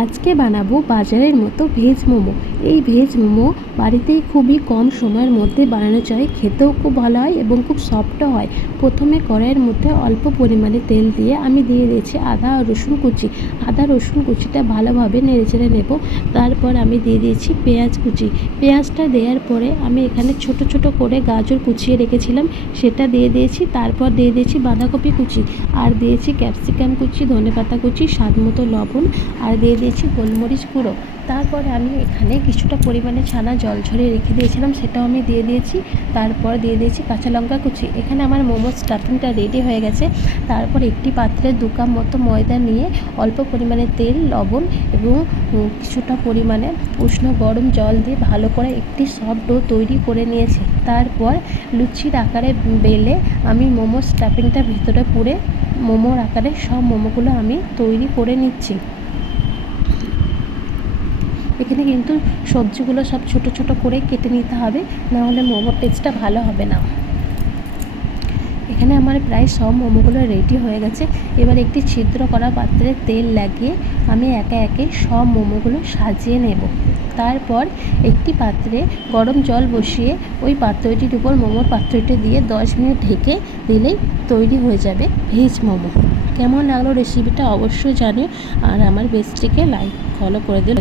আজকে বানাবো বাজারের মতো ভেজ মোমো। এই ভেজ মোমো বাড়িতেই খুবই কম সময়ের মধ্যে বানানো যায়, খেতেও খুব ভালো হয় এবং খুব সফটও হয়। প্রথমে কড়াইয়ের মধ্যে অল্প পরিমাণে তেল দিয়ে আমি দিয়ে দিয়েছি আদা রসুন কুচি। আদা, রসুন কুচিটা ভালোভাবে নেড়ে চেড়ে নেব। তারপর আমি দিয়ে দিয়েছি পেঁয়াজ কুচি। পেঁয়াজটা দেওয়ার পরে আমি এখানে ছোট ছোট করে গাজর কুচিয়ে রেখেছিলাম। সেটা দিয়ে দিয়েছি, তারপর দিয়ে দিয়েছি বাঁধাকপি কুচি। আর দিয়েছি ক্যাপসিকাম কুচি, ধনেপাতা কুচি স্বাদ মতো লবণ। আর দিয়ে দিয়েছি গোলমরিচ গুঁড়ো। তারপরে আমি এখানে কিছুটা পরিমাণে ছানা জল ঝরিয়ে রেখে দিয়েছিলাম, সেটাও আমি দিয়ে দিয়েছি। তারপর দিয়ে দিয়েছি কাঁচা লঙ্কা কুচি। এখানে আমার মোমো স্টাফিংটা রেডি হয়ে গেছে। তারপর একটি পাত্রে দু কাপ মতো ময়দা নিয়ে অল্প পরিমাণে তেল, লবণ এবং কিছুটা পরিমাণে উষ্ণ গরম জল দিয়ে ভালো করে একটি সফট ডো তৈরি করে নিয়েছি। তারপর লুচির আকারে বেলে আমি মোমো স্টাফিংটা ভিতরে পুরে মোমোর আকারে সব মোমোগুলো আমি তৈরি করে নিচ্ছি। এখানে কিন্তু সবজিগুলো সব ছোট ছোট করে কেটে নিতে হবে, নাহলে মোমোর টেস্টটা ভালো হবে না। এখানে আমার প্রায় সব মোমোগুলো রেডি হয়ে গেছে। এবার একটি ছিদ্র করা পাত্রে তেল লাগিয়ে আমি একে একে সব মোমোগুলো সাজিয়ে নেব। তারপর একটি পাত্রে গরম জল বসিয়ে ওই পাত্রটির উপর মোমোর পাত্রটি দিয়ে দশ মিনিট ঢেকে দিলেই তৈরি হয়ে যাবে ভেজ মোমো। কেমন লাগল রেসিপিটা অবশ্যই জানিও, আর আমার পেজটিকে লাইক ফলো করে দিও।